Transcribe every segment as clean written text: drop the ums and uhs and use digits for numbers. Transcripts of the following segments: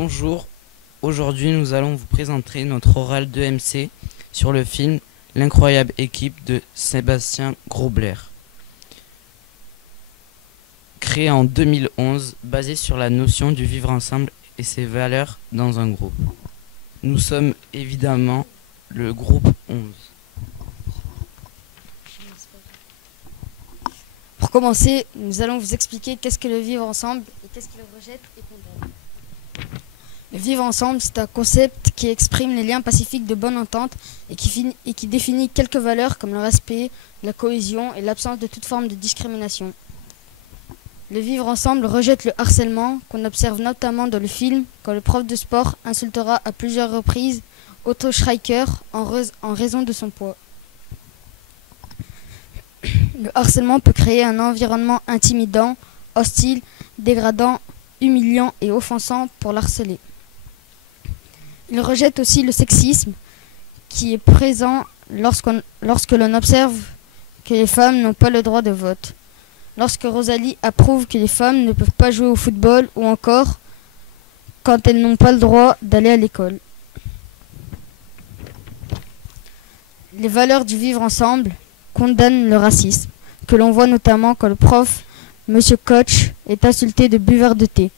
Bonjour, aujourd'hui nous allons vous présenter notre oral de MC sur le film L'incroyable équipe de Sébastien Grobler. Créé en 2011, basé sur la notion du vivre ensemble et ses valeurs dans un groupe. Nous sommes évidemment le groupe 11. Pour commencer, nous allons vous expliquer qu'est-ce que le vivre ensemble et qu'est-ce qui le rejette et condamne. Le vivre ensemble, c'est un concept qui exprime les liens pacifiques de bonne entente et qui définit quelques valeurs comme le respect, la cohésion et l'absence de toute forme de discrimination. Le vivre ensemble rejette le harcèlement qu'on observe notamment dans le film quand le prof de sport insultera à plusieurs reprises Otto Schreiker en raison de son poids. Le harcèlement peut créer un environnement intimidant, hostile, dégradant, humiliant et offensant pour l'harceler. Il rejette aussi le sexisme qui est présent lorsque l'on observe que les femmes n'ont pas le droit de vote. Lorsque Rosalie approuve que les femmes ne peuvent pas jouer au football ou encore quand elles n'ont pas le droit d'aller à l'école. Les valeurs du vivre ensemble condamnent le racisme, que l'on voit notamment quand le prof, Monsieur Koch, est insulté de buveur de thé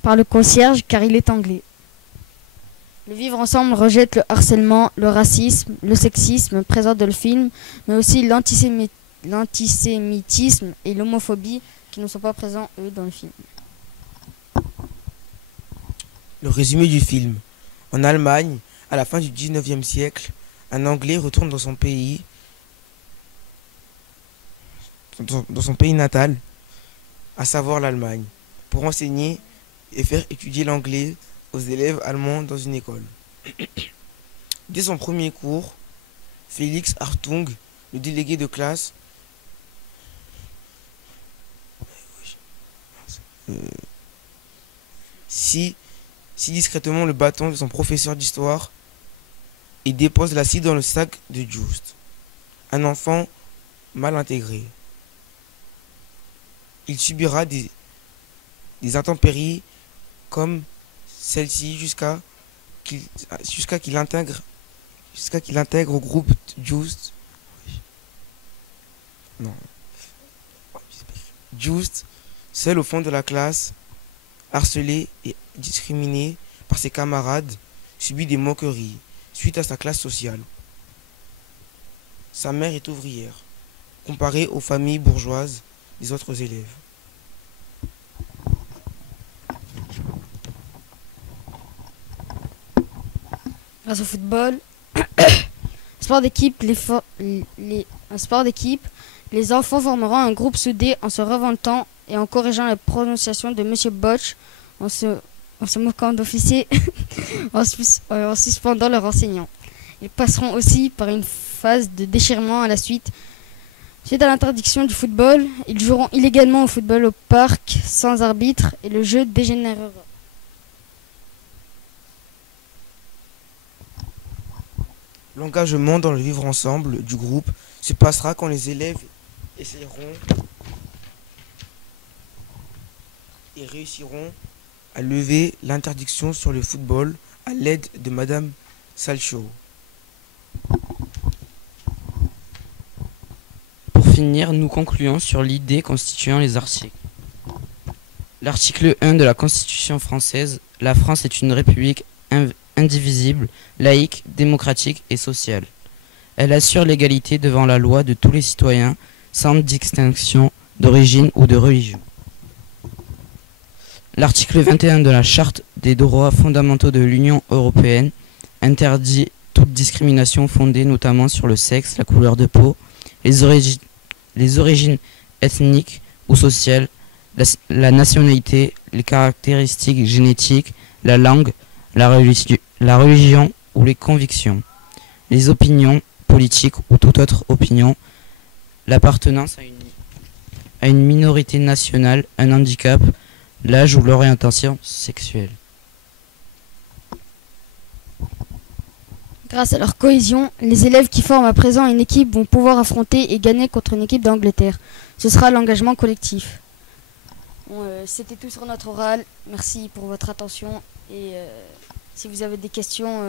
par le concierge car il est anglais. Le vivre ensemble rejette le harcèlement, le racisme, le sexisme présent dans le film, mais aussi l'antisémitisme et l'homophobie qui ne sont pas présents, eux, dans le film. Le résumé du film. En Allemagne, à la fin du 19e siècle, un Anglais retourne dans son pays natal, à savoir l'Allemagne, pour enseigner et faire étudier l'anglais aux élèves allemands dans une école. Dès son premier cours, Félix Hartung, le délégué de classe, scie discrètement le bâton de son professeur d'histoire et dépose la scie dans le sac de Just, un enfant mal intégré. Il subira des intempéries comme celle-ci jusqu'à qu'il intègre au groupe Just. Non. Just, seul au fond de la classe, harcelé et discriminé par ses camarades, subit des moqueries suite à sa classe sociale. Sa mère est ouvrière, comparée aux familles bourgeoises des autres élèves. Grâce au football, sport d'équipe, les enfants formeront un groupe soudé en se revantant et en corrigeant la prononciation de Monsieur Botch, en se moquant d'officiers, en suspendant leur enseignant. Ils passeront aussi par une phase de déchirement à la suite. Suite à l'interdiction du football, ils joueront illégalement au football au parc sans arbitre et le jeu dégénérera. L'engagement dans le vivre ensemble du groupe se passera quand les élèves essaieront et réussiront à lever l'interdiction sur le football à l'aide de Madame Salchow. Pour finir, nous concluons sur l'idée constituant les articles. L'article 1 de la Constitution française, la France est une république indivisible, laïque, démocratique et sociale. Elle assure l'égalité devant la loi de tous les citoyens, sans distinction d'origine ou de religion. L'article 21 de la Charte des droits fondamentaux de l'Union européenne interdit toute discrimination fondée notamment sur le sexe, la couleur de peau, les origines ethniques ou sociales, la nationalité, les caractéristiques génétiques, la langue, la religion ou les convictions, les opinions politiques ou toute autre opinion, l'appartenance à une minorité nationale, un handicap, l'âge ou l'orientation sexuelle. Grâce à leur cohésion, les élèves qui forment à présent une équipe vont pouvoir affronter et gagner contre une équipe d'Angleterre. Ce sera l'engagement collectif. C'était tout sur notre oral. Merci pour votre attention Et si vous avez des questions